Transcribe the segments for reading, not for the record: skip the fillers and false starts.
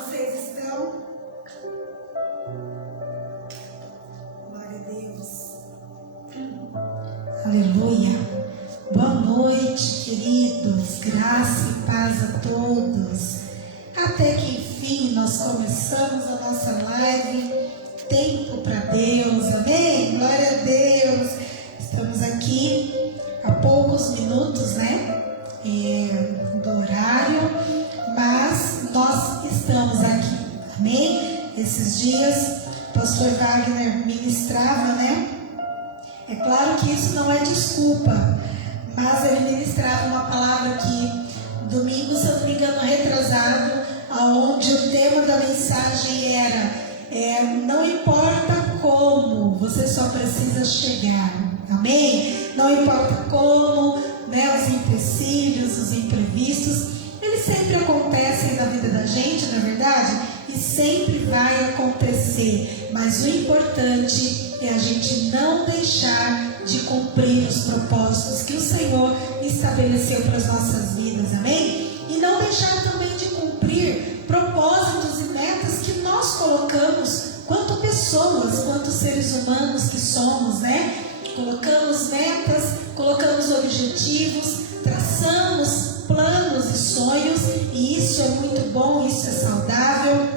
vocês estão? Glória a Deus. Aleluia. Boa noite, queridos. Graça e paz a todos. Até que enfim nós começamos a nossa live Tempo para Deus. Amém? Glória a Deus. Estamos aqui há poucos minutos, do horário, mas nós estamos aqui. Amém? Esses dias o pastor Wagner ministrava, É claro que isso não é desculpa, mas ele ministrava uma palavra que domingo, se eu não me engano, retrasado, onde o tema da mensagem era não importa como, você só precisa chegar. Amém? Não importa como, os empecilhos, os imprevistos, eles sempre acontecem na vida da gente, não é verdade? E sempre vai acontecer, mas o importante é a gente não deixar de cumprir os propósitos que o Senhor estabeleceu para as nossas vidas, amém? E não deixar também de cumprir propósitos e metas que nós colocamos, quanto pessoas, quanto seres humanos que somos, Colocamos metas, colocamos objetivos, traçamos planos e sonhos, e isso é muito bom, isso é saudável,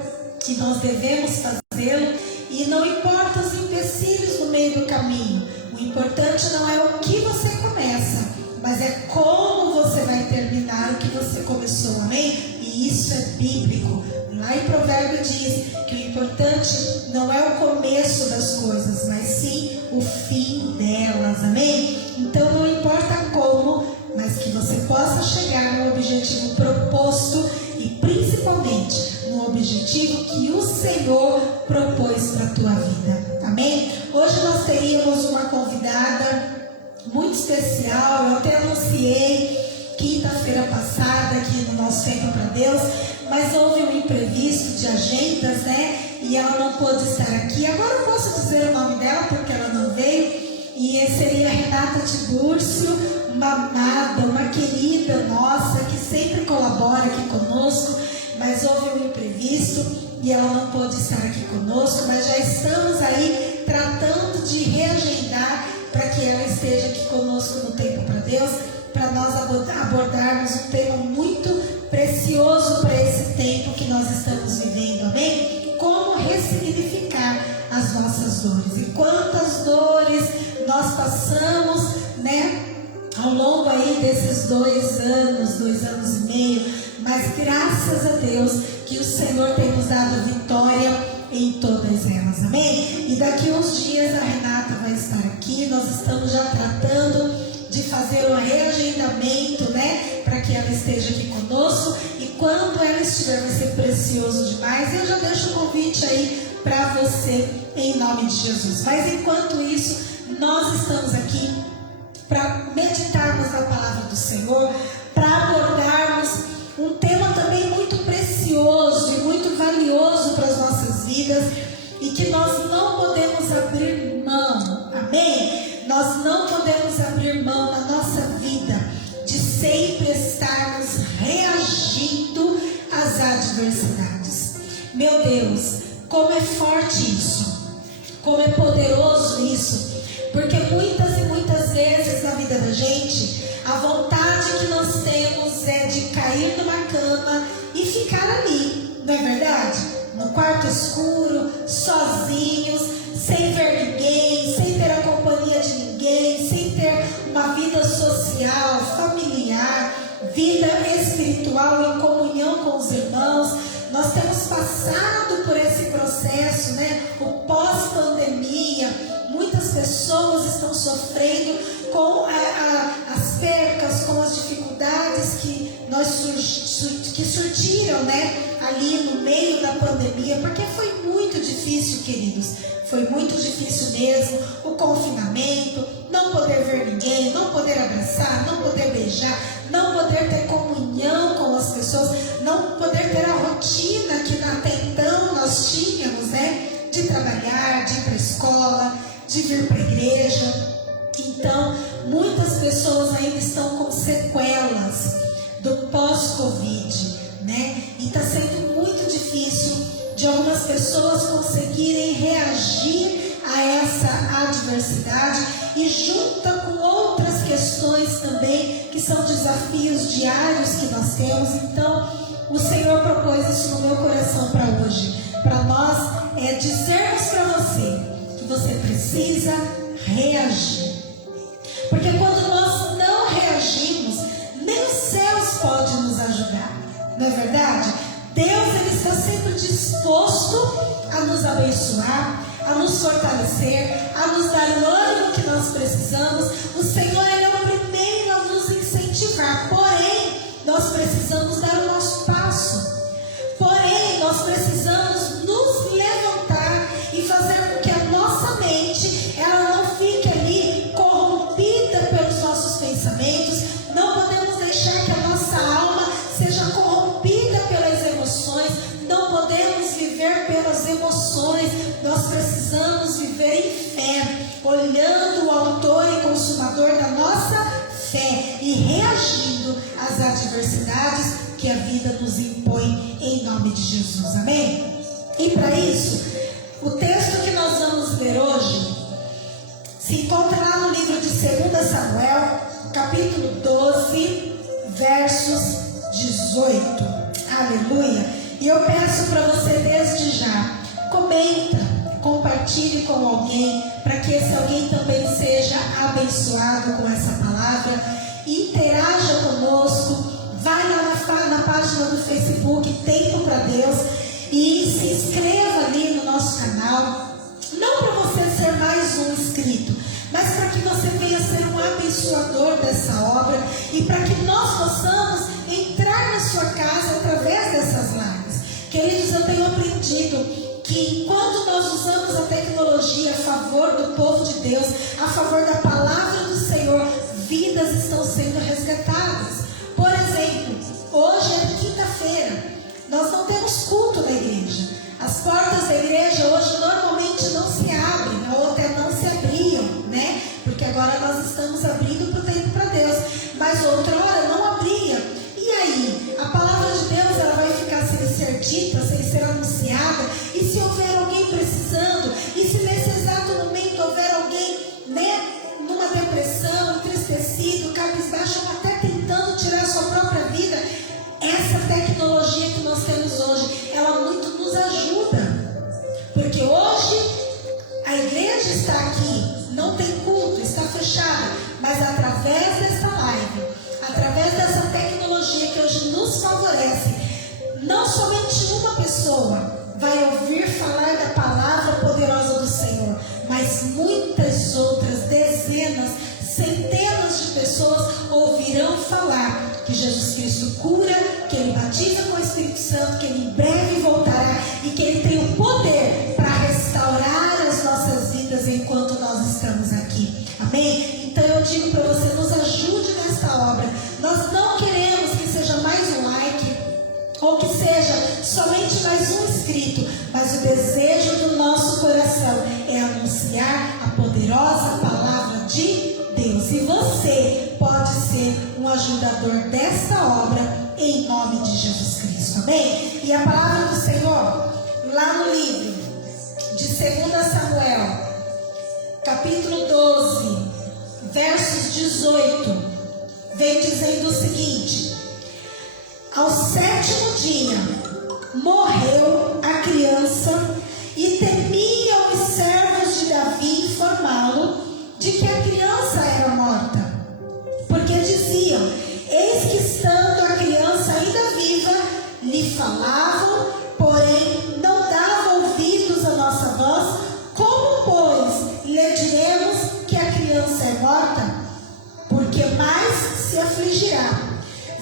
e nós devemos fazê-lo, e não importa os empecilhos no meio do caminho, o importante não é o que você começa, mas é como você vai terminar o que você começou, amém? E isso é bíblico. Lá em Provérbio diz que o importante não é o começo das coisas, mas sim o fim delas, amém? Então não importa como, mas que você possa chegar no objetivo proposto e principalmente no objetivo que o Senhor propôs para a tua vida, amém? Hoje nós teríamos uma convidada muito especial, eu até anunciei quinta-feira passada aqui no nosso Tempo para Deus, mas houve um imprevisto de agendas, e ela não pôde estar aqui. Agora eu posso dizer o nome dela porque ela não veio, e seria a Renata Tiburcio, uma amada, uma querida nossa, que sempre colabora aqui conosco, mas houve um imprevisto e ela não pôde estar aqui conosco, mas já estamos aí tratando de reagendar para que ela esteja aqui conosco no Tempo para Deus, para nós abordarmos um tema muito precioso para esse tempo que nós estamos vivendo, amém? Como ressignificar as nossas dores. E quantas dores nós passamos, ao longo aí desses 2 anos e meio, mas graças a Deus que o Senhor tem nos dado vitória em todas elas, amém? E daqui uns dias a Renata vai estar aqui, nós estamos já tratando de fazer um reagendamento, para que ela esteja aqui conosco, e quando ela estiver vai ser precioso demais. Eu já deixo o convite aí para você em nome de Jesus. Mas enquanto isso, nós estamos aqui para meditarmos na palavra do Senhor, para abordarmos um tema também muito precioso e muito valioso para as nossas vidas, e que nós não podemos abrir mão, amém? Nós não podemos abrir mão na nossa vida de sempre estarmos reagindo às adversidades. Meu Deus, como é forte isso, como é poderoso isso, porque muitas e muitas vezes na vida da gente, a vontade que nós temos é de cair numa cama e ficar ali, não é verdade? No quarto escuro, sozinhos, sem ver ninguém, sem ter a companhia de ninguém, sem ter uma vida social, familiar, vida espiritual em comunhão com os irmãos. Nós temos passado por esse processo, o pós-pandemia. Muitas pessoas estão sofrendo com as percas, com as dificuldades que surgiram, ali no meio da pandemia, porque foi muito difícil, queridos. Foi muito difícil mesmo, o confinamento, não poder ver ninguém, não poder abraçar, não poder beijar, não poder ter comunhão com as pessoas, não poder ter a rotina que até então nós tínhamos, de trabalhar, de ir para a escola, de vir para a igreja. Então, muitas pessoas ainda estão com sequelas do pós-Covid, E está sendo muito difícil difícil de algumas pessoas conseguirem reagir a essa adversidade e junta com outras questões também, que são desafios diários que nós temos. Então, o Senhor propôs isso no meu coração para hoje, para nós dizermos para você que você precisa reagir. Porque quando nós não reagimos, nem os céus podem nos ajudar, não é verdade? Deus, Ele está sempre disposto a nos abençoar, a nos fortalecer, a nos dar o ânimo que nós precisamos. O Senhor, Ele é o primeiro a nos incentivar, porém, nós precisamos dar o nosso passo. Porém, nós precisamos nos levantar e fazer com que a nossa mente, ela não fique ali corrompida pelos nossos pensamentos. Não podemos deixar que a nossa alma seja corrompida pelas emoções. Não podemos viver pelas emoções. Nós precisamos viver em fé, olhando o autor e consumador da nossa fé e reagindo às adversidades que a vida nos impõe, em nome de Jesus, amém? E para isso, o texto que nós vamos ler hoje se encontra lá no livro de 2 Samuel, capítulo 12, versos 18, aleluia. E eu peço para você desde já, comenta, compartilhe com alguém, para que esse alguém também seja abençoado com essa palavra. Interaja conosco, vai lá na página do Facebook Tempo para Deus e se inscreva ali no nosso canal, não para você ser mais um inscrito, mas para que você venha ser um abençoador dessa obra e para que nós possamos entrar na sua casa através dessas lives. Queridos, eu tenho aprendido que enquanto nós usamos a tecnologia a favor do povo de Deus, a favor da palavra do Senhor, vidas estão sendo resgatadas. Por exemplo, hoje é quinta-feira, nós não temos culto na igreja. As portas da igreja hoje normalmente não se abrem, ou até não se abriam, né? Porque agora nós estamos abrindo para o tempo para Deus, mas outrora não abria. E aí, a palavra de Deus, ela vai ficar sem ser dita, sem ser anunciada. E se houver alguém precisando, e se nesse exato momento houver alguém, né, numa depressão, entristecido, cabisbaixo, ou até tentando tirar a sua própria vida, essa tecnologia que nós temos hoje, ela muito nos ajuda. Porque hoje a igreja está aqui, não tem culto, está fechada, mas através dessa live, através dessa tecnologia que hoje nos favorece, não somente uma pessoa vai ouvir falar da palavra poderosa do Senhor, mas muitas outras, dezenas, centenas de pessoas ouvirão falar que Jesus Cristo cura, que Ele batiza com o Espírito Santo, que Ele em breve voltará e que Ele tem o poder para restaurar as nossas vidas enquanto nós estamos aqui. Amém? Então eu digo para você, nos ajude nesta obra. Nós não queremos que seja mais um like ou que seja somente mais um inscrito, mas o desejo do nosso coração é anunciar a poderosa palavra de Deus. E você pode ser um ajudador desta obra em nome de Jesus Cristo. Amém? E a palavra do Senhor, lá no livro de 2 Samuel, capítulo 12, versos 18, vem dizendo o seguinte: ao 7º dia morreu a criança e temiam os servos de Davi informá-lo de que a criança era morta, porque diziam: eis que estando a criança ainda viva, lhe falavam, porém não davam ouvidos à nossa voz. Como, pois, lhe diremos que a criança é morta? Porque mais se afligirá.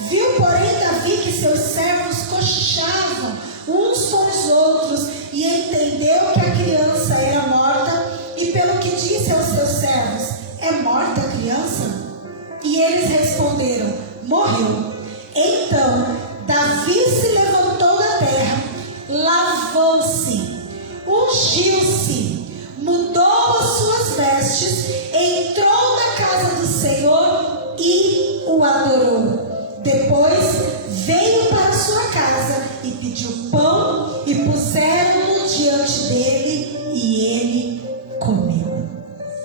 Viu, porém, Davi que seus servos cochichavam uns com os outros e entendeu que a criança era morta, e pelo que disse aos seus servos: é morta a criança? E eles responderam: morreu. Então Davi se levantou da terra, lavou-se, ungiu-se, mudou as suas vestes, entrou na casa do Senhor e o adorou. Depois veio para sua casa e pediu pão e e puseram-no diante dele e ele comeu.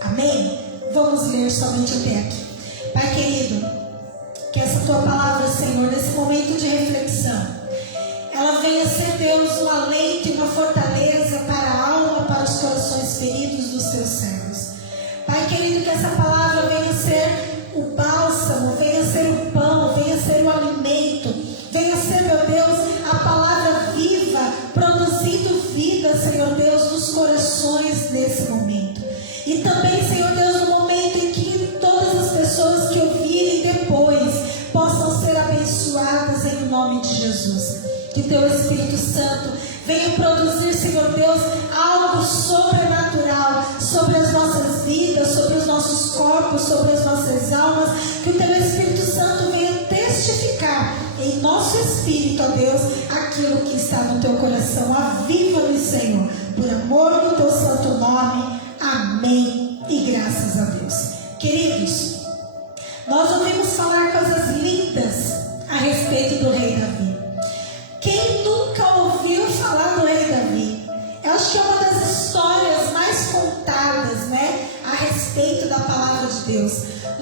Amém? Vamos ler somente até aqui. Pai querido, que essa tua palavra, Senhor, nesse momento de reflexão, ela venha ser, Deus, um alento e uma fortaleza para a alma, para os corações feridos dos teus servos. Pai querido, que essa palavra venha ser o bálsamo, venha ser o pão, venha ser o alimento, venha ser, meu Deus, a palavra viva, produzindo vida, Senhor Deus, nos corações nesse momento. E também, Senhor Deus, no momento em que todas as pessoas que ouvirem depois possam ser abençoadas em nome de Jesus. Que teu Espírito Santo venha produzir, Senhor Deus, algo sobrenatural sobre as nossas vidas, sobre os nossos corpos, sobre as nossas almas. Que o teu Espírito Santo venha testificar em nosso espírito, ó Deus, aquilo que está no teu coração. Aviva-nos, Senhor, por amor do teu santo nome. Amém e graças a Deus. Queridos, nós ouvimos falar coisas lindas a respeito do rei Davi. Quem nunca ouviu falar do rei Davi? Eu acho que é uma das histórias mais contadas, né, a respeito da palavra de Deus.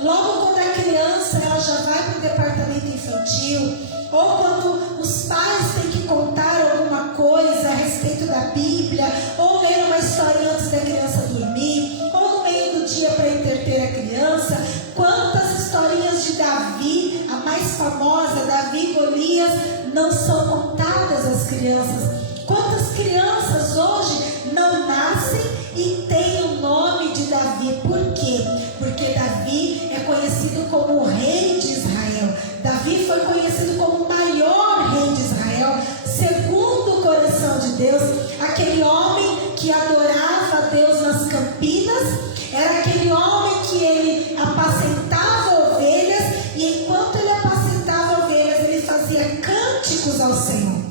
Logo quando a criança ela já vai para o departamento infantil, ou quando os pais têm que contar alguma coisa a respeito da Bíblia, ou ler uma história antes da criança dormir, ou no meio do dia para entreter a criança. Quantas historinhas de Davi, a mais famosa, Davi e Golias, não são contadas às crianças? Quantas crianças hoje não nascem e têm o nome de Davi? Por quê? Porque Davi é conhecido como o rei de Israel. Davi foi conhecido como o maior rei de Israel, segundo o coração de Deus. Aquele homem que adorava a Deus nas campinas, era aquele homem que ele apacentava ovelhas, e enquanto ele apacentava ovelhas, ele fazia cânticos ao Senhor.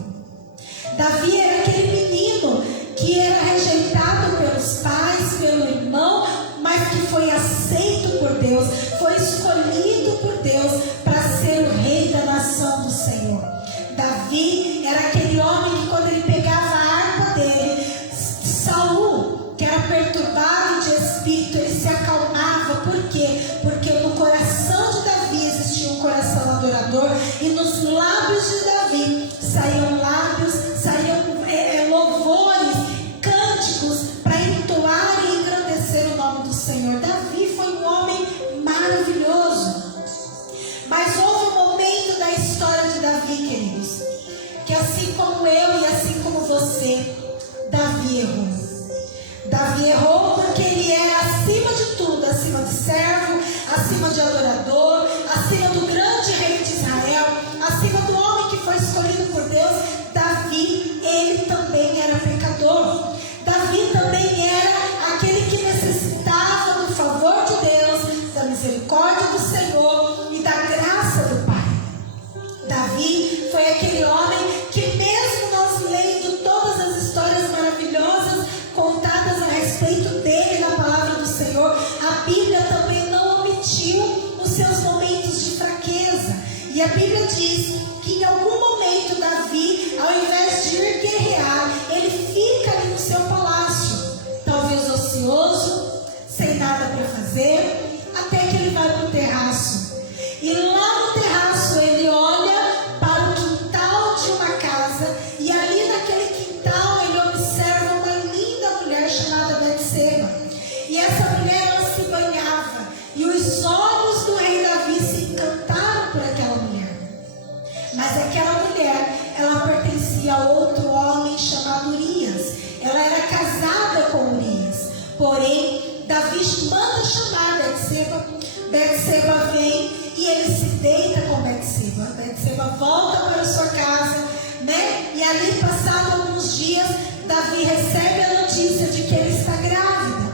Davi era aquele menino que era rejeitado pelos pais, pelo irmão, mas que foi aceito por Deus, foi escolhido por Deus para ser o rei da nação do Senhor. Davi era aquele homem que, quando ele pegava a harpa dele, Saul, que era perturbado de espírito, ele se acalmava. Por quê? Porque no coração de Davi existia um coração adorador, e nos lábios de Davi saíam louvores, cânticos para entoar e engrandecer o nome do Senhor. Davi foi um homem maravilhoso. Mas houve um momento da história de Davi, queridos, que assim como eu e assim como você, Davi errou. Davi errou porque ele era, acima de tudo, acima de servo, acima de adorador, acima do grande rei de Israel, acima do homem que foi escolhido por Deus. Davi, ele também era pecador. Davi também era aquele que necessitava do favor de Deus, da misericórdia do Senhor e da graça do Pai. Davi foi aquele homem que, mesmo nós lendo todas as histórias maravilhosas contadas a respeito dele na palavra do Senhor, a Bíblia também não omitiu os seus momentos de fraqueza. E a Bíblia diz que em algum momento Davi, ao invés de ir guerrear, ele fica ali no seu palácio, talvez ocioso, sem nada para fazer, até que ele vai para o terraço. E lá no terraço ele olha para o quintal de uma casa, e ali naquele quintal ele observa uma linda mulher chamada Betseba. E essa mulher, ela se banhava, e os olhos do rei Davi se encantaram por aquela mulher. Mas aquela mulher, ela pertencia a outro homem chamado Urias. Ela era casada com Urias. Porém, Davi manda chamar Betseba. Betseba vem e ele se deita com Betseba. Betseba volta para sua casa, né? E ali, passado alguns dias, Davi recebe a notícia de que ele está grávida.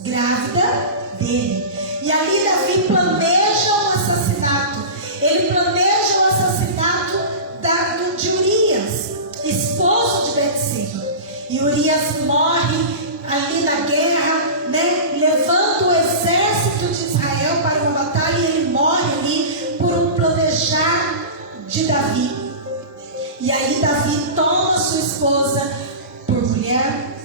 Grávida dele. E ali Davi planeja um assassinato. Ele planeja um assassinato de Urias, esposo de Betseba. E Urias morre ali na guerra, né? Levando o exército de Israel para uma batalha, e ele morre ali por um planejar de Davi. E aí Davi toma sua esposa por mulher,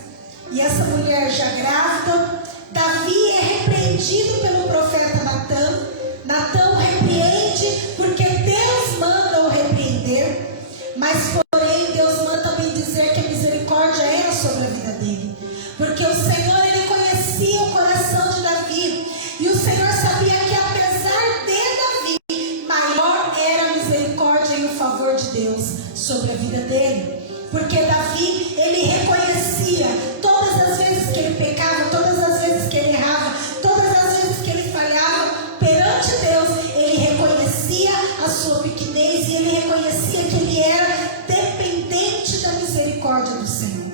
e essa mulher já grávida, Davi é repreendido pelo profeta Natã. Natã o repreende porque Deus manda o repreender, mas porém Deus manda também dizer que a misericórdia era sobre a vida dele, porque o Senhor, ele conhecia o coração de Davi, e o Senhor sabia que apesar de Davi, maior era a misericórdia e o favor de Deus sobre a vida dele, porque Davi, ele reconhecia todas as vezes que ele pecava, todas as vezes que ele errava, todas as vezes que ele falhava perante Deus, ele reconhecia a sua pequenez e ele reconhecia que ele era dependente da misericórdia do Senhor.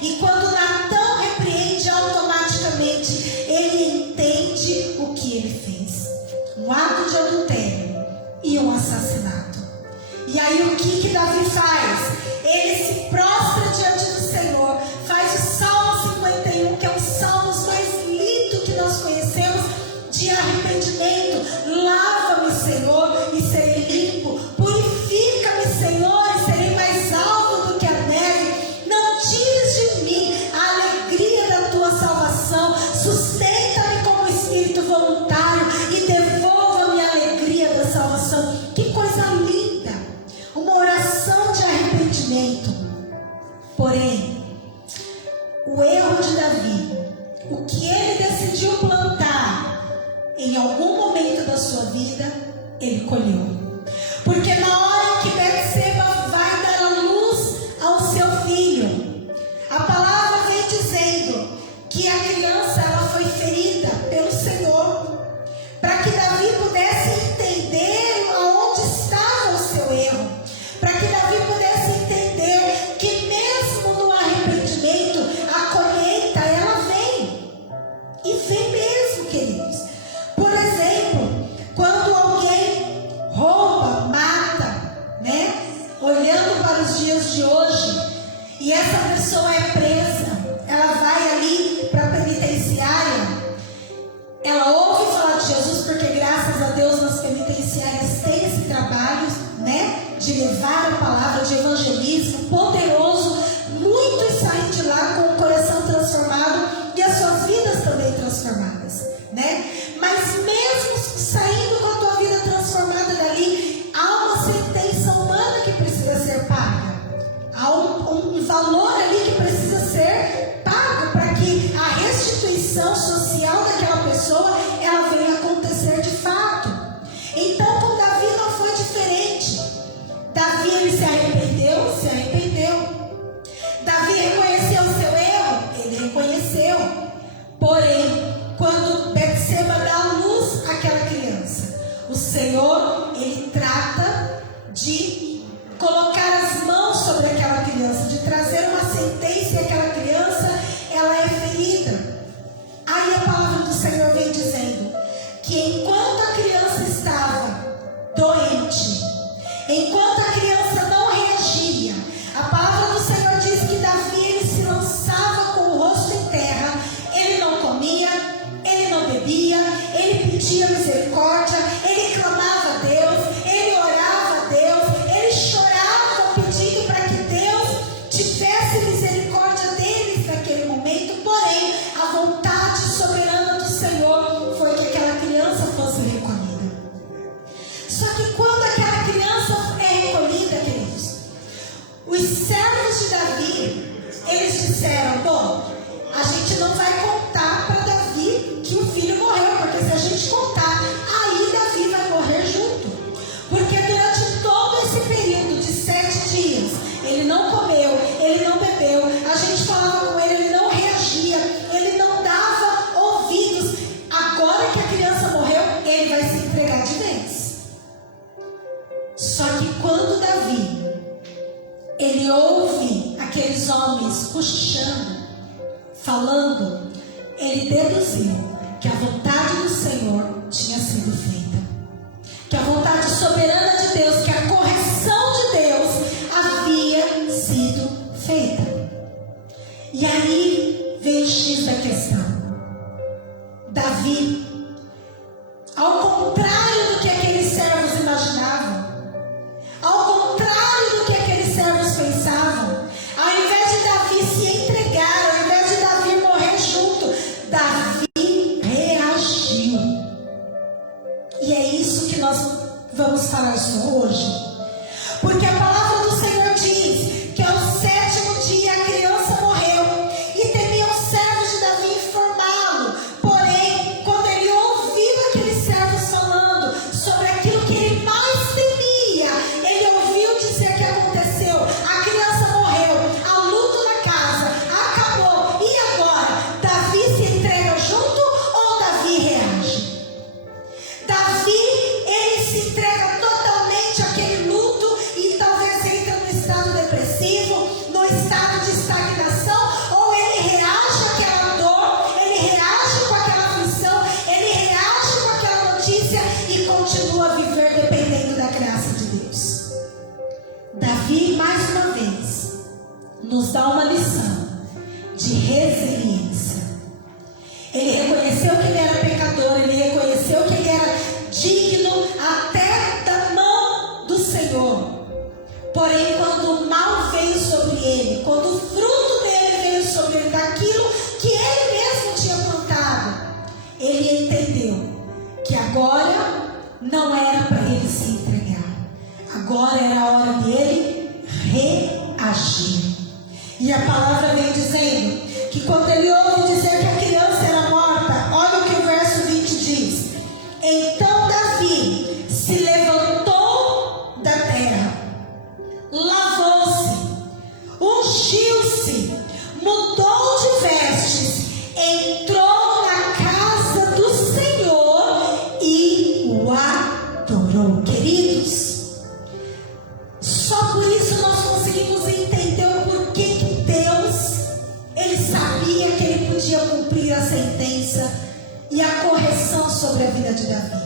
E quando Natã repreende, automaticamente ele entende o que ele fez: um ato de adultério e um assassinato. E aí o que Davi faz? Ele se prostra diante do Senhor, faz o Salmo 51, que é um dos salmos mais lindos que nós conhecemos, de arrependimento. Lava-me, Senhor, e serei limpo. Purifica-me, Senhor, e serei mais alto do que a neve. Não tires de mim a alegria da tua salvação. Sustenta-me como espírito voluntário e devolva-me a alegria da salvação. Que coisa linda! Uma oração de arrependimento. Porém, o erro de Davi, o que ele decidiu plantar, em algum momento da sua vida, ele colheu. Porque na hora que Betseba vai dar a luz ao seu filho, a palavra vem dizendo que a criança, ela foi ferida pelo Senhor, para que Davi pudesse entender aonde estava o seu erro, para que Davi pudesse entender que mesmo no arrependimento, a colheita, ela vem. E vem mesmo, queridos. Por exemplo, quando alguém rouba, mata, né? Olhando para os dias de hoje, e essa pessoa é presa, ela vai ali para a penitenciária, ela ouve falar de Jesus, porque graças a Deus nas penitenciárias tem esse trabalho, né? De levar a palavra, de evangelismo poderoso. Muitos saem de lá com o coração transformado e as suas vidas também transformadas, né? Mas mesmo saindo com a tua vida transformada dali, há uma sentença humana que precisa ser paga. Há um valor ali que precisa ser pago para que a restituição social daquela pessoa, ela venha acontecer de fato. Então com Davi não foi diferente. Davi, ele se arrependeu. Davi reconheceu o seu erro, ele reconheceu. Porém, quando Betseba dá à luz àquela criança, o Senhor, ele trata de colocar as mãos sobre aquela criança, de trazer uma sentença, e aquela criança, ela é ferida. Aí a palavra do Senhor vem dizendo que enquanto a criança estava doente, enquanto a criança não reagia, a palavra do Senhor diz que Davi, ele se lançava com o rosto em terra, ele não comia, ele não bebia, ele pedia misericórdia, ele clamava a Deus, ele orava a Deus, ele chorava pedindo para que Deus tivesse misericórdia deles naquele momento. Porém, a vontade soberana do Senhor foi que aquela criança fosse recolhida. Só que quando aquela criança é recolhida, queridos, os servos de Davi, eles disseram: bom, a gente não vai contar para Davi que o filho morreu, porque se a gente contar, aí Davi vai morrer junto. Porque durante todo esse período de 7 dias, ele não comeu, ele não bebeu, a gente falava com ele, ele não reagia, ele não dava ouvidos. Agora que a criança morreu, ele vai se entregar de vez. Só que quando Davi, ele ouve aqueles homens cochichando, falando, ele deduziu que a vontade do Senhor tinha sido feita, que a vontade soberana de Deus, que a correção de Deus havia sido feita. E aí vem o X da questão. Davi, ao contrário do que aqueles servos imaginavam, ao contrário do que estagnação, ou ele reage àquela dor, ele reage com aquela aflição, ele reage com aquela notícia e continua a viver dependendo da graça de Deus. Davi, mais uma vez, nos dá uma lição de resiliência. Ele reconheceu que ele era pecador, ele reconheceu que ele era digno até da mão do Senhor. Porém, quando o mal veio sobre ele, quando o fruto dele veio sobre ele, daquilo que ele mesmo tinha plantado, ele entendeu que agora não era para ele se entregar, agora era a hora dele reagir. E a palavra vem dizendo que quando ele ouve dizer que a criança era morta, olha o que o verso 20 diz: então Davi se levantou da terra, lavou-se, ungiu-se, mudou de vestes, entrou na casa do Senhor e o adorou. Queridos, só por isso nós conseguimos entender o porquê que Deus, ele sabia que ele podia cumprir a sentença e a correção sobre a vida de Davi.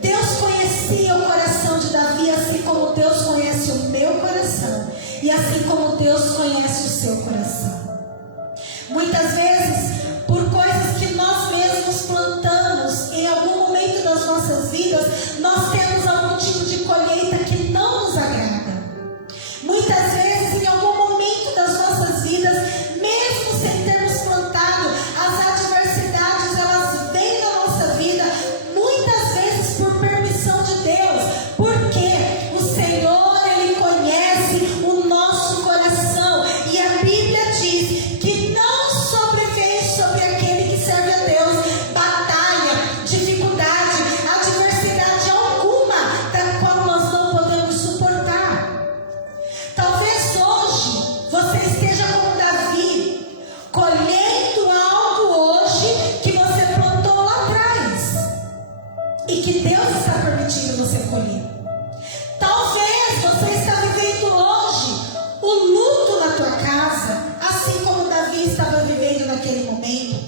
Deus conhecia o coração de Davi, assim como Deus conhece o meu coração e assim como Deus conhece o seu coração. Muitas vezes, por coisas que nós mesmos plantamos em algum momento das nossas vidas, nós temos algum tipo de colheita que não nos agrada. Muitas vezes, em algum momento das nossas vidas, mesmo sem termos plantado, as adversidades elas vêm na nossa vida, muitas vezes por permissão de Deus, porque o Senhor, ele conhece o nosso coração, e a Bíblia diz que não sobrevém sobre aquele que serve a Deus batalha, dificuldade, adversidade alguma da qual nós não podemos suportar. Talvez hoje você esteja como Davi, colhendo algo hoje que você plantou lá atrás e que Deus está permitindo você colher. Talvez você está vivendo hoje o luto na tua casa, assim como Davi estava vivendo naquele momento.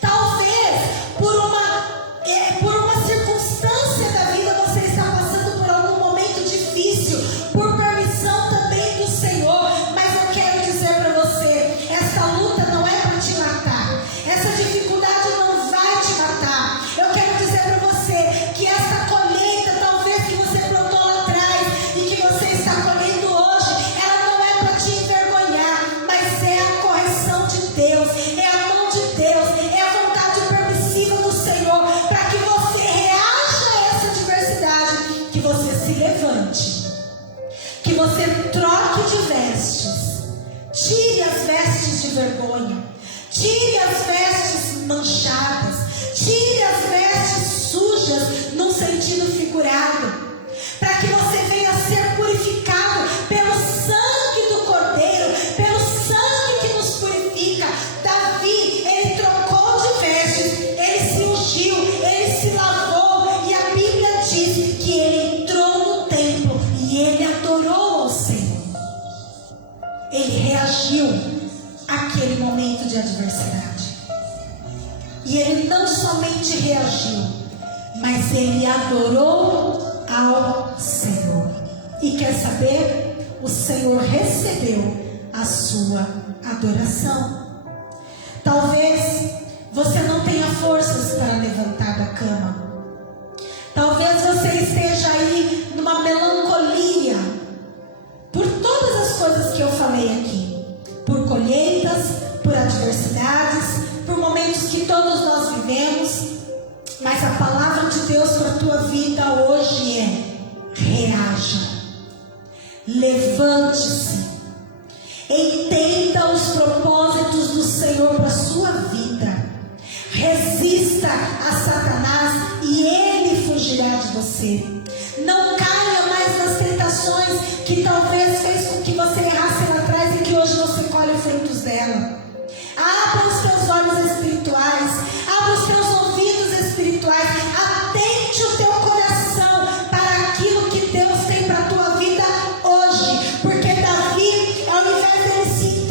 Talvez por uma circunstância da vida você está passando por algum momento difícil, por permissão também do Senhor. Mas eu quero dizer para você, essa luta não é para te matar, essa dificuldade não vai te matar. Eu quero dizer para você que essa colheita, talvez que você plantou lá atrás e que você está colhendo hoje, ela não é para te envergonhar, mas é a correção de Deus, é a mão de Deus, é a vontade permissiva do Senhor, para que você reaja a essa adversidade, que você se levante, que você troque de vestes, tire as vestes de vergonha, tire as vestes manchadas, tire as vestes sujas, num sentido figurado, para que você venha a ser purificado pelo sangue do Cordeiro, pelo sangue que nos purifica. Davi, ele trocou de vestes, ele se ungiu, ele se lavou, e a Bíblia diz que ele entrou no templo e ele adorou ao Senhor. Ele reagiu àquele momento de adversidade. E ele não somente reagiu, mas ele adorou ao Senhor. E quer saber? O Senhor recebeu a sua adoração. Talvez você não tenha forças para levantar da cama. Talvez você esteja aí numa melancolia por todas as coisas que eu falei aqui, por colheitas, por adversidades, por momentos que todos nós vivemos. Mas a palavra de Deus para a tua vida hoje é: reaja, levante-se, entenda os propósitos do Senhor para a sua vida, resista a Satanás e ele fugirá de você. Não caia mais nas tentações que talvez fez com que você errasse lá atrás e que hoje você colhe frutos dela. Abra os teus olhos espirituais, abra os teus ouvidos espirituais, atente o teu coração para aquilo que Deus tem para a tua vida hoje, porque Davi, ao invés dele se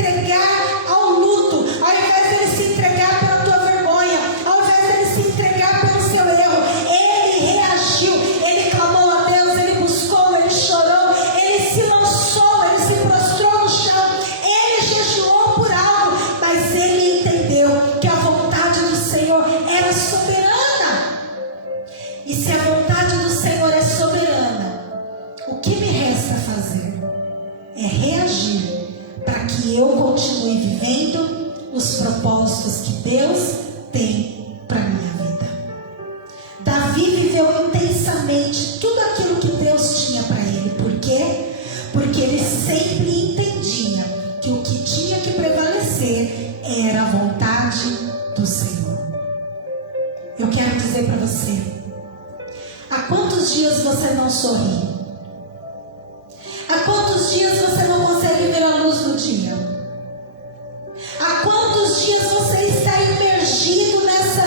que eu continue vivendo os propósitos que Deus tem para minha vida. Davi viveu intensamente tudo aquilo que Deus tinha para ele. Por quê? Porque ele sempre entendia que o que tinha que prevalecer era a vontade do Senhor. Eu quero dizer para você, há quantos dias você não sorri? Há quantos dias você não consegue ver a luz do dia? Há quantos dias você está imergido nessa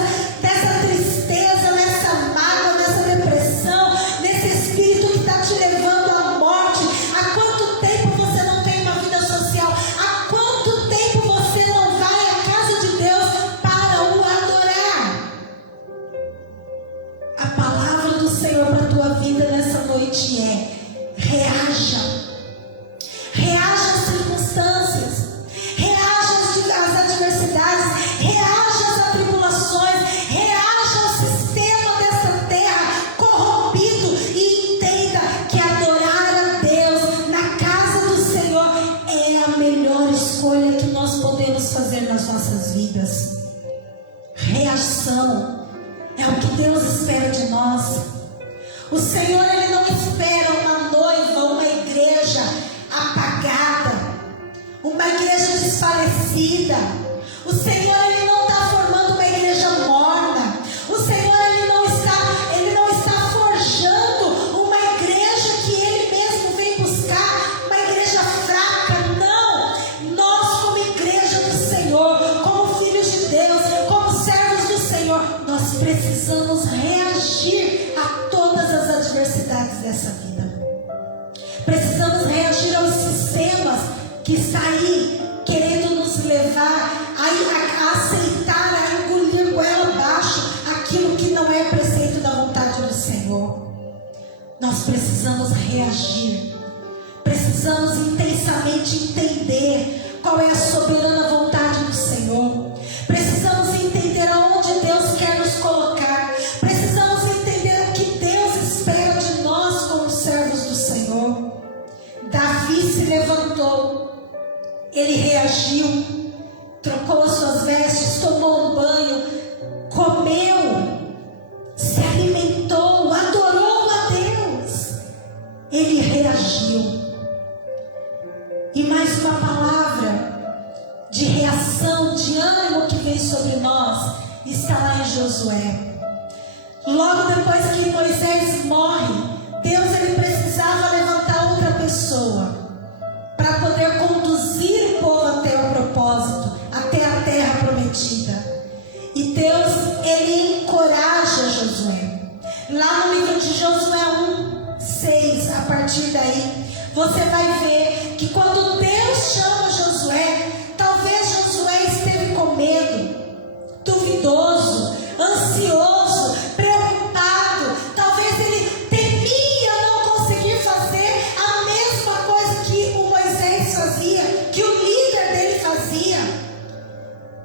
tristeza, nessa mágoa, nessa depressão, nesse espírito que está te levando à morte? Há quanto tempo você não tem uma vida social? Há quanto tempo você não vai à casa de Deus para o adorar? A palavra do Senhor para a tua vida nessa noite é: reaja. Reaja às circunstâncias, reaja às adversidades, reaja às atribulações, reaja ao sistema dessa terra corrompido e entenda que adorar a Deus na casa do Senhor é a melhor escolha que nós podemos fazer nas nossas vidas. Reação é o que Deus espera de nós. O Senhor, Ele não espera uma noiva, uma igreja apagada, uma igreja desfalecida. O Senhor, Ele não está formando uma igreja morna. O Senhor, Ele não está forjando uma igreja que Ele mesmo vem buscar, uma igreja fraca. Não, nós como igreja do Senhor, como filhos de Deus, como servos do Senhor, nós precisamos reagir a todas as adversidades dessa vida. Precisamos reagir aos sistemas que está aí querendo nos levar a aceitar, a engolir goela abaixo aquilo que não é preceito da vontade do Senhor. Nós precisamos reagir. Precisamos intensamente entender qual é a soberana vontade do Senhor. Precisamos entender aonde Deus quer nos colocar. Precisamos entender o que Deus espera de nós como servos do Senhor. Davi se levantou, ele reagiu, trocou as suas vestes, tomou um banho, comeu, se alimentou, adorou a Deus. Ele reagiu. E mais uma palavra de reação, de ânimo que vem sobre nós, está lá em Josué. Logo depois que Moisés morre, Deus ele precisava levantar outra pessoa para poder conduzir o povo até o propósito, até a terra prometida. E Deus ele encoraja Josué. Lá no livro de Josué 1:6, a partir daí, você vai ver que quando Deus chama Josué, talvez Josué esteve com medo, duvidoso, ansioso, preocupado. Talvez ele temia não conseguir fazer a mesma coisa que o Moisés fazia, que o líder dele fazia.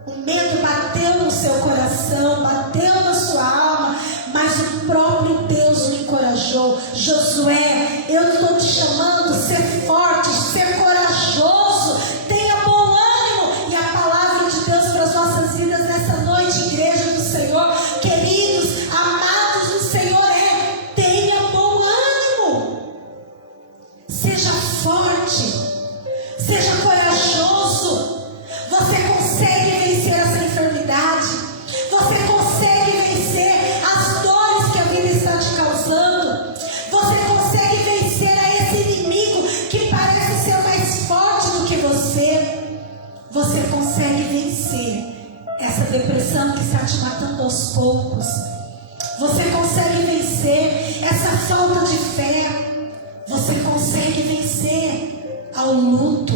O medo bateu no seu coração, bateu na sua alma, mas o próprio Deus o encorajou. Josué, eu estou te chamando, ser forte, ser corajoso, tenha bom ânimo. E a palavra de Deus para as nossas vidas nessa noite, igreja do Senhor, queridos, amados do Senhor, tenha bom ânimo, seja forte, seja corajoso. Você consegue vencer essa enfermidade, você consegue vencer as dores que a vida está te causando, você consegue vencer a esse inimigo que parece ser mais forte do que você consegue vencer essa depressão que está te matando aos poucos, você consegue vencer essa falta de fé, você consegue vencer ao luto,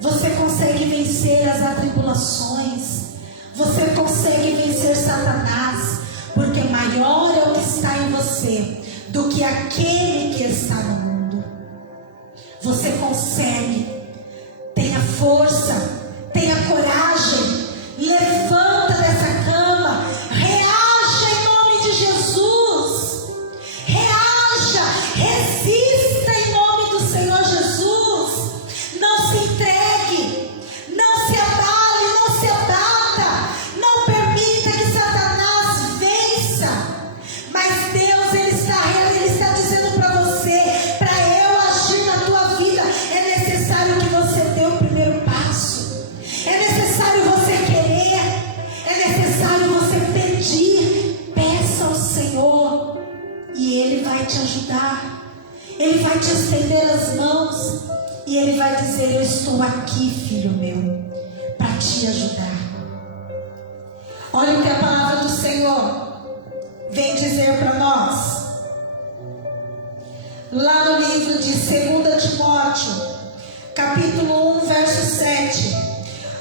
você consegue vencer as atribulações, você consegue vencer Satanás, porque maior é o que está em você do que aquele que está no mundo. Você consegue, tenha força, tenha coragem, levanta dessa cama, reaja em nome de Jesus, reaja, resista em nome do Senhor Jesus, não se entregue, eu estou aqui, filho meu, para te ajudar. Olha o que a palavra do Senhor vem dizer para nós. Lá no livro de 2 Timóteo, capítulo 1, verso 7.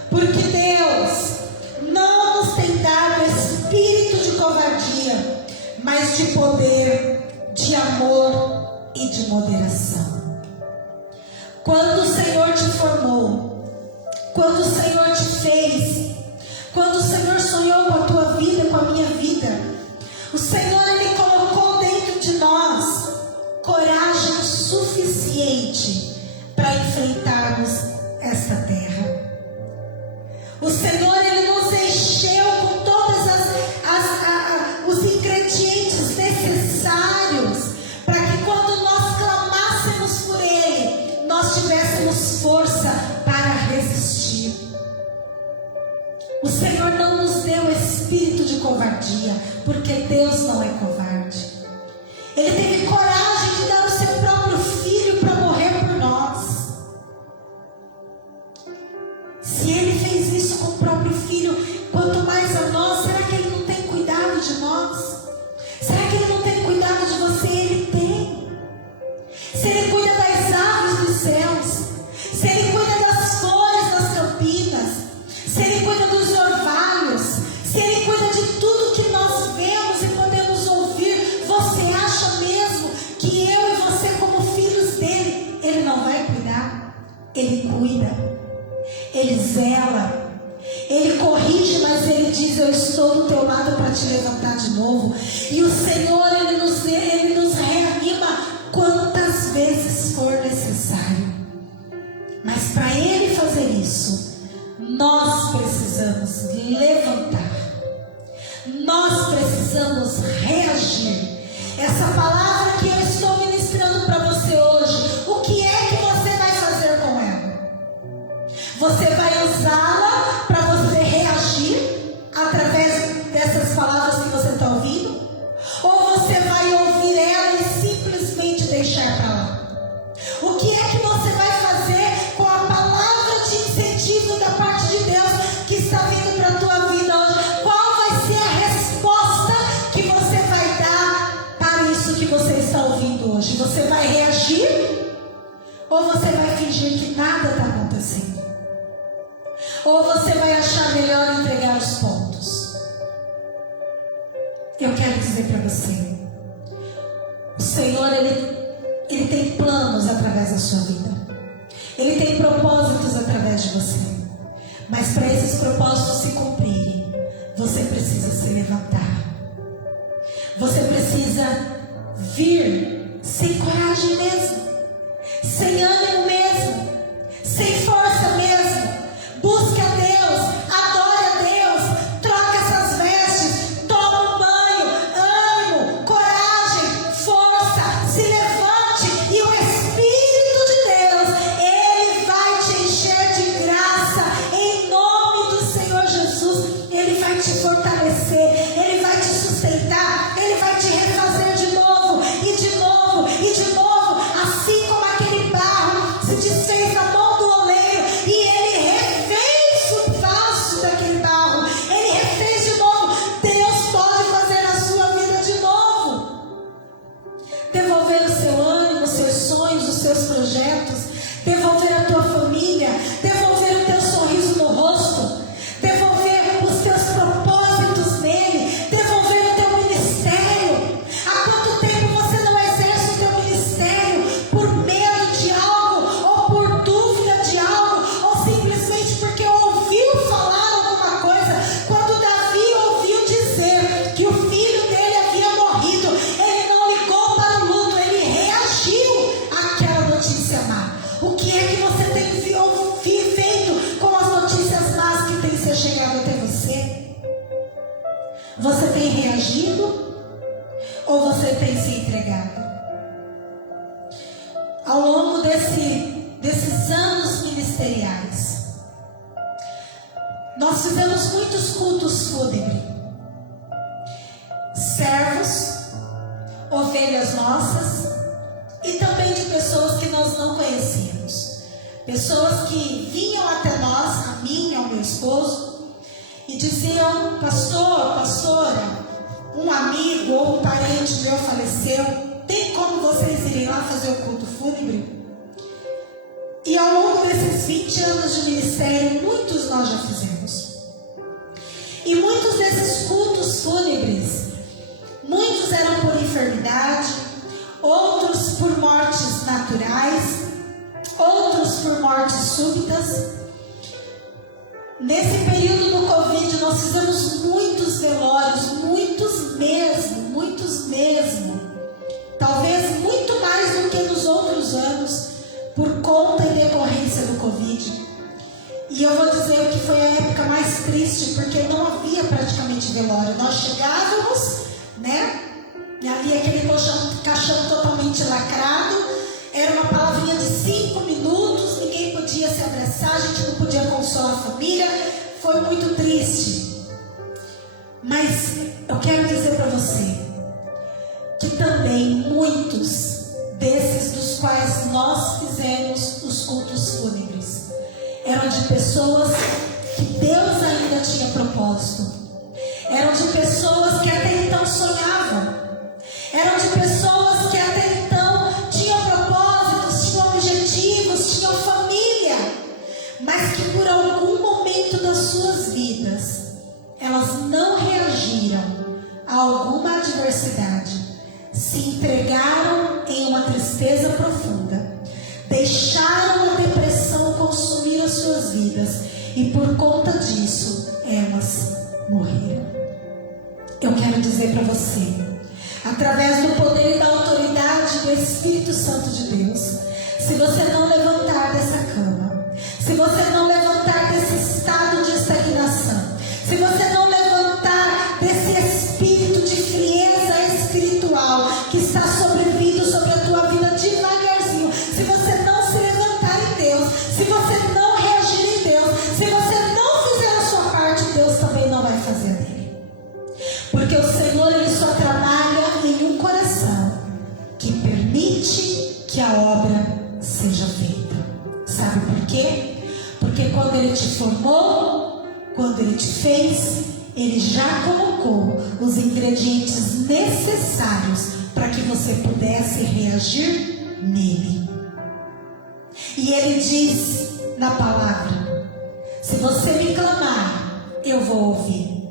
Porque Deus não nos tem dado espírito de covardia, mas de poder, de amor e de moderação. Quando o Senhor te formou, quando o Senhor te fez, quando o Senhor sonhou com a tua vida, com a minha vida, o Senhor, Ele colocou dentro de nós coragem suficiente para enfrentarmos esta terra. O Senhor, Ele nos encheu com todos os ingredientes necessários para que quando nós clamássemos por Ele, nós tivéssemos força para resistir. O Senhor não nos deu espírito de covardia, porque Deus não é covarde. Ele teve coragem de dar o seu próprio filho para morrer por nós. Se Ele fez isso com o próprio filho, quanto mais a nós, será que Ele não tem cuidado de nós? Será que Ele não tem cuidado de você? Ele tem. Se Ele cuida das aves dos céus, se Ele cuida das flores das campinas, se Ele cuida dos orvalhos, se Ele cuida de tudo que nós vemos e podemos ouvir, você acha mesmo que eu e você, como filhos dele, Ele não vai cuidar? Ele cuida, Ele zela, Ele corrige, mas Ele diz: eu estou do teu lado para te levantar de novo. E o Senhor, Ele nos reanima quantas vezes for necessário. Mas para Ele fazer isso, nós precisamos levantar, nós precisamos reagir. Essa palavra que eu estou ministrando para você hoje, o que é que você vai fazer com ela? Você vai usá-la para você reagir através dessas palavras que você está ouvindo? Ou você vai ouvir ela e simplesmente deixar para lá? O que é que você vai fazer com a palavra de incentivo da parte de Deus que está vindo para a tua vida hoje? Qual vai ser a resposta que você vai dar para isso que você está ouvindo hoje? Você vai reagir? Ou você vai fingir que nada está acontecendo? Ou você vai achar melhor entregar os pontos? Eu quero dizer para você, o Senhor, Ele tem planos através da sua vida. Ele tem propósitos através de você. Mas para esses propósitos se cumprirem, você precisa se levantar. Você precisa vir sem coragem mesmo, sem ânimo mesmo, sem força mesmo. Busque a Deus, adore a Deus, troca essas vestes, toma um banho, ânimo, coragem, força, se levante e o Espírito de Deus, Ele vai te encher de graça, em nome do Senhor Jesus. Ele vai te fortalecer, Ele vai te sustentar, Ele vai te refazer de novo, e de novo, e de novo, assim como aquele barro se desfez na mão do oleiro, e ele refez o vaso daquele barro, ele refez de novo. Deus pode fazer a sua vida de novo, devolver o seu ânimo, os seus sonhos, os seus projetos, devolver a tua família, devolver o teu sorriso no rosto, devolver os teus propósitos nele, devolver o teu ministério. Há quanto tempo você não exerce o teu ministério por medo de algo, ou por dúvida de algo, ou simplesmente porque ouviu falar alguma coisa? Quando Davi ouviu dizer que o filho dele havia morrido, ele não ligou para o luto, ele reagiu àquela notícia má. O que é que você tem feito com as notícias más que têm se chegado até você? Você tem reagido ou você tem se entregado? Ao longo desses anos ministeriais, nós fizemos muitos cultos fúnebres. Servos, ovelhas nossas e também de pessoas que nós não conhecíamos. Pessoas que vinham até nós, a mim e ao meu esposo, e diziam: pastor, pastora, um amigo ou um parente meu faleceu, tem como vocês irem lá fazer o culto fúnebre? E ao longo desses 20 anos de ministério, muitos nós já fizemos. E muitos desses cultos fúnebres, muitos eram por enfermidade, outros por mortes naturais, outros por mortes súbitas. Nesse período do Covid, nós fizemos muitos velórios, muitos mesmo. Talvez muito mais do que nos outros anos, por conta e decorrência do Covid. E eu vou dizer que foi a época mais triste, porque não havia praticamente velório. Nós chegávamos, né? E ali aquele caixão totalmente lacrado, era uma palavrinha de 5 minutos, ninguém podia se abraçar, a gente não podia consolar a família, foi muito triste. Mas eu quero dizer para você que também muitos desses dos quais nós fizemos os cultos fúnebres eram de pessoas que Deus ainda tinha propósito, eram de pessoas que até então sonhavam, eram de pessoas que até então tinham propósitos, tinham objetivos, tinham família, mas que por algum momento das suas vidas elas não reagiram a alguma adversidade, se entregaram em uma tristeza profunda, deixaram a depressão consumir as suas vidas e por conta disso elas morreram. Eu quero dizer para você, através do poder e da autoridade do Espírito Santo de Deus, se você não levantar dessa cama, se você não levantar desse estado de estagnação, se você não levantar desse espírito de frieza espiritual que está sobrevindo sobre a tua vida devagarzinho, se você não se levantar em Deus, se você não reagir em Deus, se você não fizer a sua parte, Deus também não vai fazer a dele. Porque o Senhor, Ele só trabalha em um coração que permite que a obra seja feita. Sabe por quê? Porque quando Ele te formou, quando Ele te fez, Ele já colocou os ingredientes necessários para que você pudesse reagir nele. E Ele diz na palavra: se você me clamar, eu vou ouvir.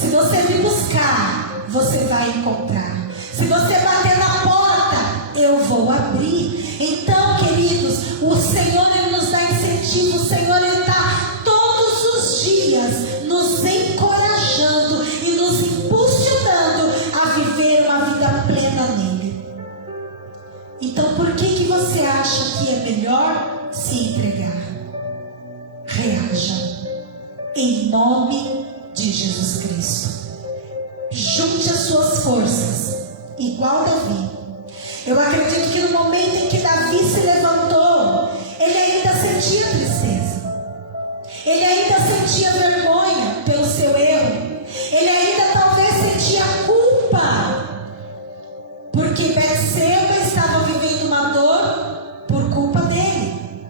Se você me buscar, você vai encontrar. Se você bater na porta, eu vou abrir. Então, queridos, o Senhor, Ele nos dá incentivo. O Senhor, Ele está todos os dias nos encorajando e nos impulsionando a viver uma vida plena nele. Então, por que você acha que é melhor se entregar? Reaja em nome de Jesus Cristo. Junte as suas forças, igual Davi. Eu acredito que no momento em que Davi se levantou, ele ainda sentia tristeza, ele ainda sentia vergonha pelo seu erro, ele ainda talvez sentia culpa, porque Betseba estava vivendo uma dor por culpa dele.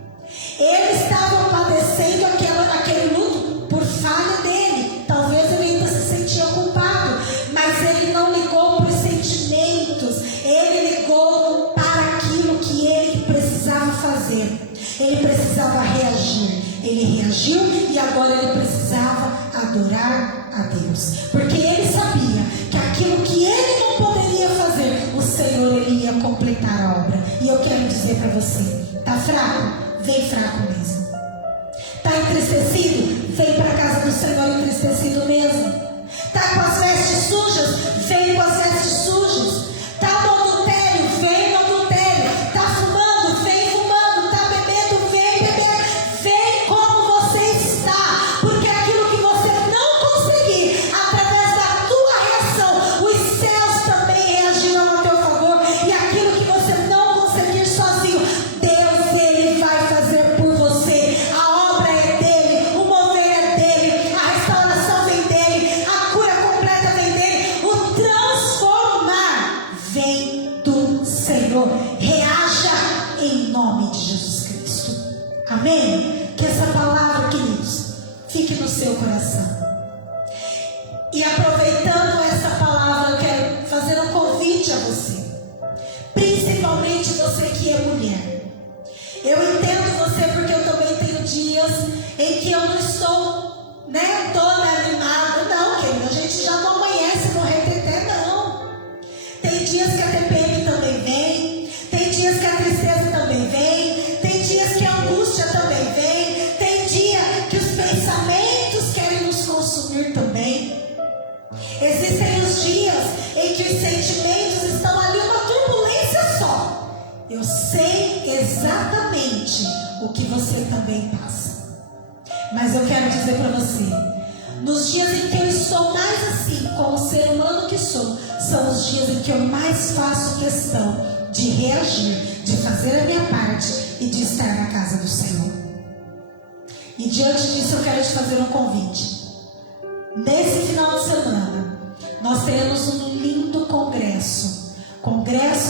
Ele estava padecendo aquele luto por falha dele. Talvez ele ainda se sentia culpado, mas ele não ligou para os sentimentos, ele ligou para aquilo que ele precisava fazer. Ele precisava reagir. Ele reagiu e agora ele precisava adorar a Deus, porque ele sabia que aquilo que ele não poderia fazer, o Senhor, Ele ia completar a obra. E eu quero dizer para você: está fraco? Vem fraco mesmo. Está entristecido? Vem para a casa do Senhor entristecido mesmo. Está com as vestes sujas? Vem com as vestes sujas. Está no adultério? Vem no adultério. Está fumando? Vem fumando. Está bebendo? Vem bebendo. Vem como você está, porque aquilo que você não conseguir, através da tua reação, os céus também reagirão a teu favor. E aquilo que você não conseguir sozinho, Deus, Ele vai fazer por você. A obra é dele, seu coração. E aproveitando essa palavra, eu quero fazer um convite a você, principalmente você que é mulher. Eu entendo você porque eu também tenho dias em que eu não estou, toda animada. Não, querida, a gente já não amanhece no reteté, não. Tem dias que a TPM também vem, tem dias que a tristeza também vem, tem dias que a angústia também vem, tem dia que os pensamentos querem nos consumir também. Existem os dias em que os sentimentos estão ali, uma turbulência só. Eu sei exatamente o que você também passa. Mas eu quero dizer para você, nos dias em que eu estou mais assim, como ser humano que sou, são os dias em que eu mais faço questão de reagir, de fazer a minha parte e de estar na casa do Senhor. E diante disso eu quero te fazer um convite. Nesse final de semana, nós teremos um lindo congresso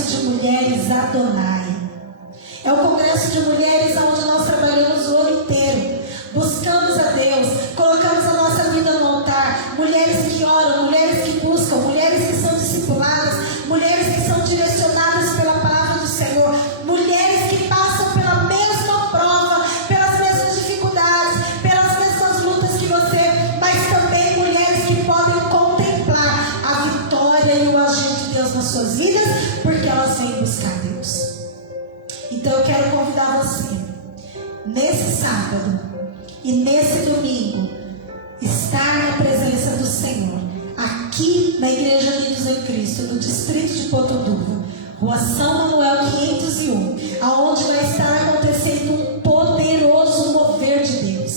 de mulheres Adonai. É o congresso de mulheres onde nós trabalhamos o ano inteiro, buscamos a Deus, colocamos a nossa vida no altar, mulheres que oram, mulheres que buscam, mulheres que são discipuladas, mulheres que são direcionadas pela palavra do Senhor, mulheres que passam pela mesma prova, pelas mesmas dificuldades, pelas mesmas lutas que você, mas também mulheres que podem contemplar a vitória e o agir de Deus nas suas vidas, porque elas vêm buscar Deus. Então eu quero convidar você, nesse sábado e nesse domingo, estar na presença do Senhor, aqui na Igreja Unidos em Cristo, no distrito de Potoduva, Rua São Manuel 501, aonde vai estar acontecendo um poderoso mover de Deus.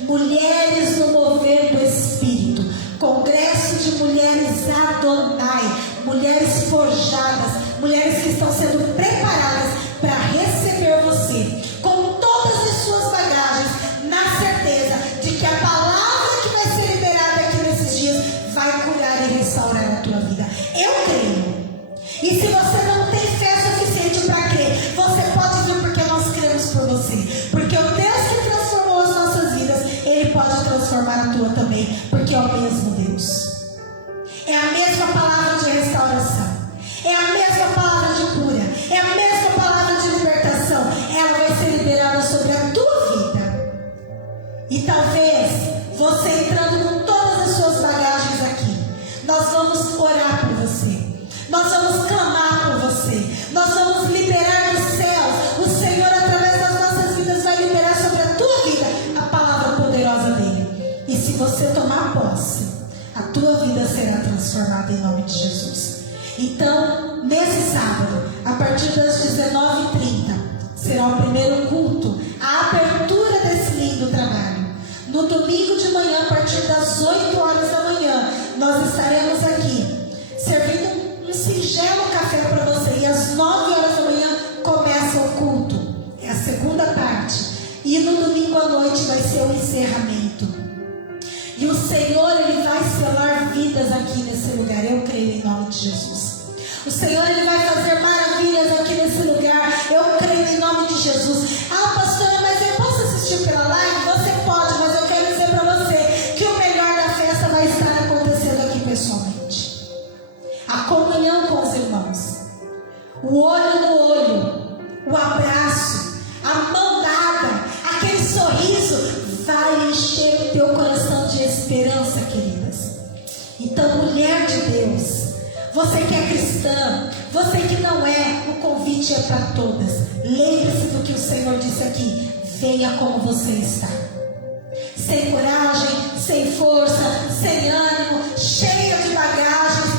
Mulheres no mover do Espírito, congresso de mulheres Adonai, mulheres forjadas, mulheres que estão sendo preparadas para receber você, com todas as suas bagagens, na certeza de que a palavra que vai ser liberada aqui nesses dias vai curar e restaurar a tua vida. Eu creio. E se você não tem fé suficiente para crer, você pode vir, porque nós cremos por você. Porque o Deus que transformou as nossas vidas, Ele pode transformar a tua também, porque é o mesmo Deus. É a mesma palavra de restauração, é a mesma palavra de cura, é a mesma palavra de libertação. Ela vai ser liberada sobre a tua vida. E talvez você entrando com todas as suas bagagens aqui, nós vamos orar por você, nós vamos clamar por você, nós vamos liberar dos céus. O Senhor, através das nossas vidas, vai liberar sobre a tua vida a palavra poderosa dele. E se você tomar posse, a tua vida será transformada em nome de Jesus. Então, nesse sábado, a partir das 19h30, será o primeiro culto, a abertura desse lindo trabalho. No domingo de manhã, a partir das 8 horas da manhã, nós estaremos aqui, servindo um singelo café para você. E às 9 horas da manhã começa o culto, é a segunda parte. E no domingo à noite vai ser o encerramento. E o Senhor, Ele vai selar vidas aqui nesse lugar. Eu creio em nome de Jesus. O Senhor, Ele vai fazer maravilhas aqui nesse lugar. Eu creio em nome de Jesus. Ah, pastora, mas eu posso assistir pela live? Você pode, mas eu quero dizer para você que o melhor da festa vai estar acontecendo aqui pessoalmente. A comunhão com os irmãos, o olho no olho, o abraço, a mão dada, aquele sorriso vai encher o teu coração de esperança, queridas. Então, mulher de Deus, você que é cristã, você que não é, o convite é para todas. Lembre-se do que o Senhor disse aqui: venha como você está, sem coragem, sem força, sem ânimo, cheia de bagagens.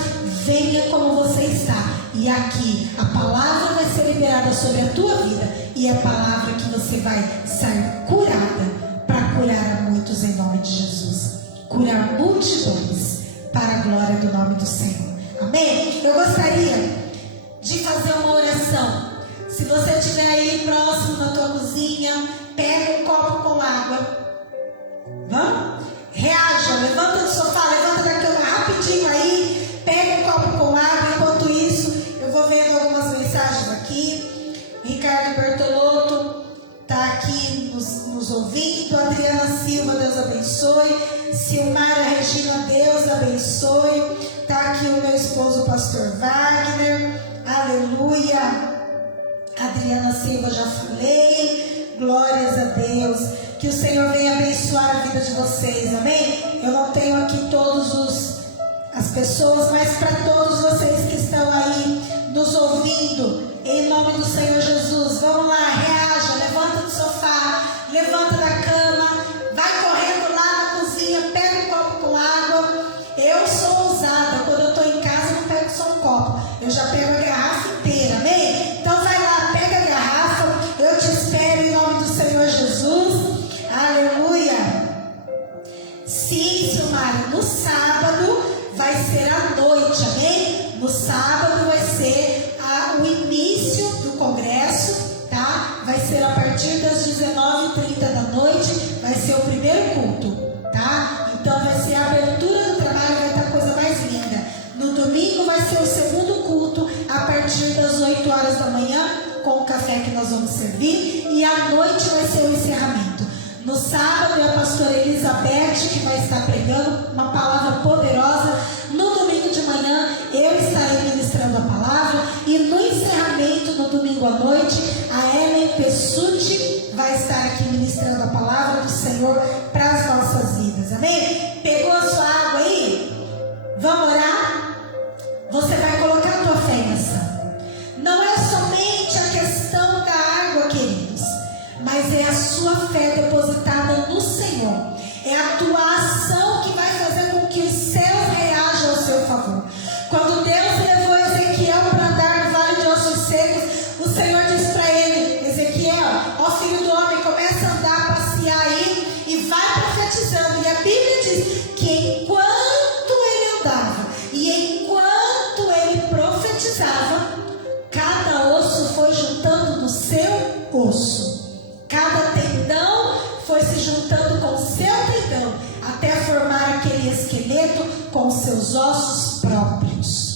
Venha como você está. E aqui a palavra vai ser liberada sobre a tua vida, e é a palavra que você vai sair curada, para curar a muitos em nome de Jesus, curar multidões para a glória do nome do Senhor. Amém? Eu gostaria de fazer uma oração. Se você estiver aí próximo na tua cozinha, pega um copo com água. Vamos? Reaja, levanta do sofá, levanta da cama rapidinho aí, pega um copo com água. Enquanto isso, eu vou vendo algumas mensagens aqui. Ricardo Bertolotto está aqui nos ouvindo. Adriana Silva, Deus abençoe. abençoe. Silmara Regina, Deus abençoe. Está aqui o meu esposo, o pastor Wagner. Aleluia. Adriana Silva, já falei. Glórias a Deus. Que o Senhor venha abençoar a vida de vocês, amém? Eu não tenho aqui as pessoas, mas para todos vocês que estão aí nos ouvindo, em nome do Senhor Jesus, vamos lá, reaja, levanta do sofá, levanta da cama, vai correndo lá na cozinha, pega um copo com água. Eu sou ousada, quando eu estou em casa eu não pego só um copo, eu já pego a garrafa inteira, amém? Então vai lá, pega a garrafa, eu te espero em nome do Senhor Jesus, aleluia. Sim, Silmara, no sábado vai ser à noite, amém? No sábado vai ser o início do congresso, tá? Vai ser a partir das 19h30 da noite, vai ser o primeiro culto, tá? Então vai ser a abertura do trabalho, vai estar a coisa mais linda. No domingo vai ser o segundo culto, a partir das 8 horas da manhã, com o café que nós vamos servir, e à noite vai ser o encerramento. No sábado é a pastora Elizabeth que vai estar pregando uma palavra poderosa. No domingo de manhã eu estarei ministrando a palavra. E no encerramento, no domingo à noite, a Ellen Pessutti vai estar aqui ministrando a palavra do Senhor para as nossas vidas. Amém? Pegou a sua água aí? Vamos orar? Você vai colocar a tua fé em ação. Não é somente a questão da água, queridos, mas é a sua fé depositada no Senhor. É a tua ação que vai fazer com que os céus reajam ao seu favor. Quando Deus levou Ezequiel para andar no vale de ossos secos, o Senhor disse para ele: Ezequiel, ó filho do homem, começa a andar, a passear aí e vai profetizando. E a Bíblia diz que enquanto ele andava e enquanto ele profetizava, cada osso foi juntando no seu osso. Cada tendão foi se juntando com o seu tendão, até formar aquele esqueleto com seus ossos próprios.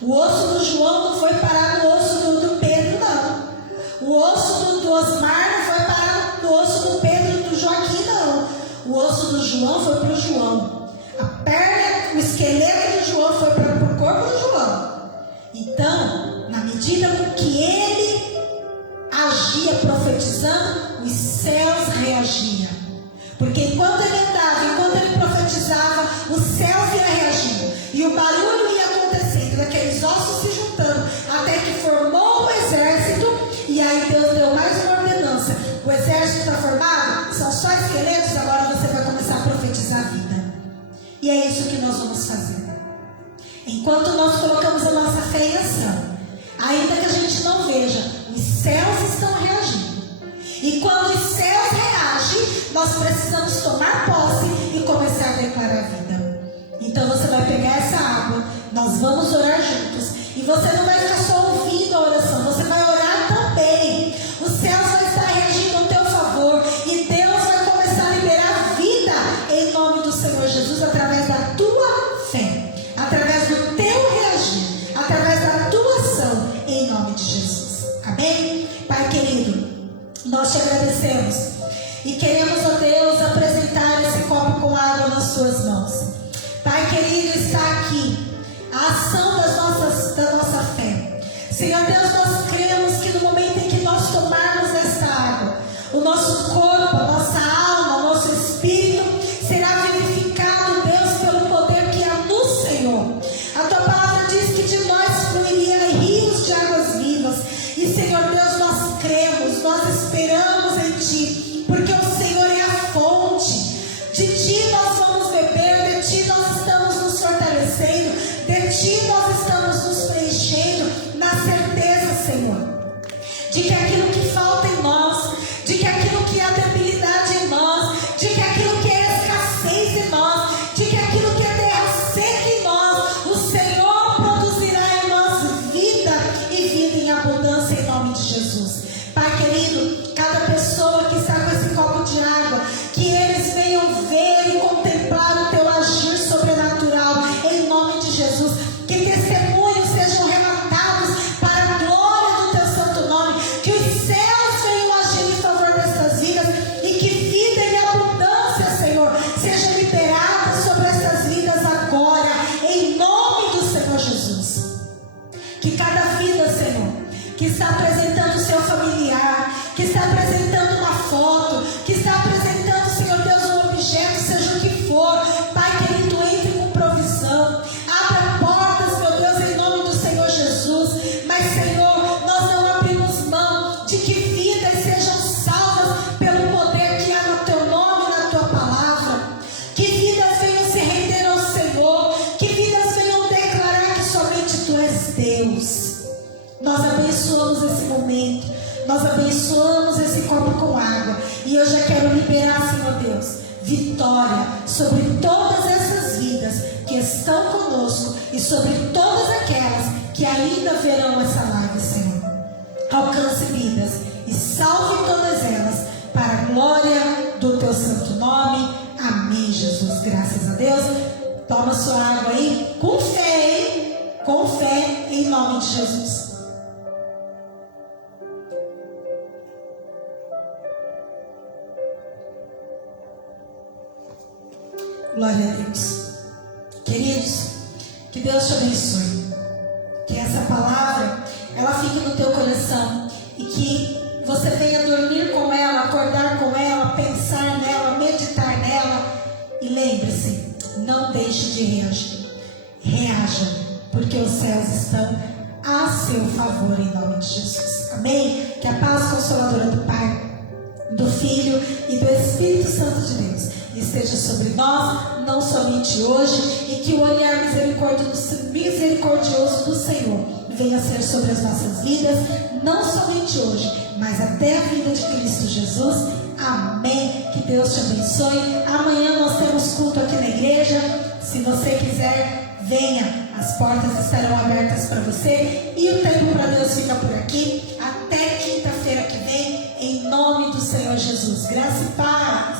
O osso do João não foi parar no osso do Pedro, não. O osso do Osmar não foi parar no osso do Pedro e do Joaquim, não. O osso do João foi para o João. A perna, o esqueleto do João foi para o corpo do João. Então, na medida com que ele agia profetizando, os céus reagiam. Porque enquanto ele andava, enquanto ele profetizava, os céus iam reagindo. E o barulho ia acontecendo, daqueles ossos se juntando, até que formou o exército. E aí Deus deu mais uma ordenança: o exército está formado, são só esqueletos, agora você vai começar a profetizar a vida. E é isso que nós vamos fazer. Enquanto nós colocamos a nossa fé em ação, ainda que a gente não veja, os céus estão reagindo. E quando os céus reagem, nós precisamos tomar posse e começar a declarar a vida. Então você vai pegar essa água, nós vamos orar juntos. E você não vai ficar só ouvindo a oração, você vai orar também. Os céus vão estar reagindo ao teu favor. E Deus vai começar a liberar vida em nome do Senhor Jesus, através da tua fé, através do teu reagir, através da tua ação, em nome de Jesus. Amém? Pai querido, nós te agradecemos e queremos, ó Deus, apresentar esse copo com água nas tuas mãos. Pai querido, está aqui a ação da nossa fé. Senhor Deus, nós cremos que no momento em que nós tomarmos esta água, o nosso corpo, a nossa alma, o nosso espírito será vivificado, Deus, pelo poder que há no Senhor. A tua palavra diz que de nós fluiriam rios de águas vivas. E Senhor Deus, nós cremos, nós esperamos em Ti, porque o Senhor é a fonte. De Ti nós vamos beber, de Ti nós estamos nos fortalecendo, de Ti nós estamos nos preenchendo, na certeza, Senhor, de que aquilo que falta em nós, de que aquilo que há debilidade em nós, de que aquilo que é escassez em nós, de que aquilo que é terra seca em nós, o Senhor produzirá em nós vida e vida em abundância em nome de Jesus. Pai querido, cada pessoa que está com esse copo de água, que eles venham ver e contemplar com água. E eu já quero liberar, Senhor Deus, vitória sobre todas essas vidas que estão conosco e sobre todas aquelas que ainda verão essa live, Senhor. Alcance vidas e salve todas elas para a glória do teu santo nome. Amém, Jesus. Graças a Deus. Toma sua água aí com fé, hein? Com fé, em nome de Jesus. Glória a Deus. Queridos, que Deus te abençoe. Que essa palavra, ela fique no teu coração e que você venha dormir com ela, acordar com ela, pensar nela, meditar nela. E lembre-se, não deixe de reagir. Reaja, porque os céus estão a seu favor em nome de Jesus. Amém? Que a paz consoladora do Pai, do Filho e do Espírito Santo de Deus esteja sobre nós, não somente hoje, e que o olhar misericordioso do Senhor venha a ser sobre as nossas vidas, não somente hoje, mas até a vinda de Cristo Jesus. Amém. Que Deus te abençoe. Amanhã nós temos culto aqui na igreja. Se você quiser, venha. As portas estarão abertas para você. E o tempo para Deus fica por aqui. Até quinta-feira que vem, em nome do Senhor Jesus. Graça e paz.